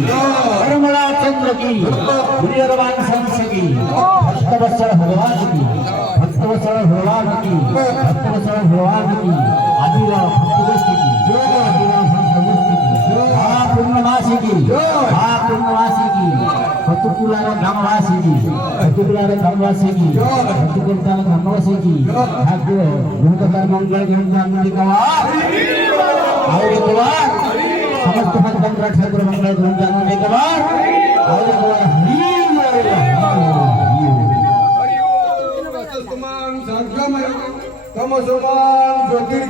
निर्मला चंद्र की निर्वाण संस की भक्तवत्सल भगवान की भक्तवत्सल भगवान की भक्तवत्सल भगवान की आदिरा भक्तवत्सल की आदिरा भक्तवत्सल की पूर्णवासी की पूर्णवासी की भक्तपुरार ग्रामवासी की भक्तपुरार ग्रामवासी की भक्तपुरार ग्रामवासी की भाग्य भूतकर मंगल गंगा का और एक बार समस्त भक्तों ठाकुर मंगल गंगा एक बार और एक बार हरि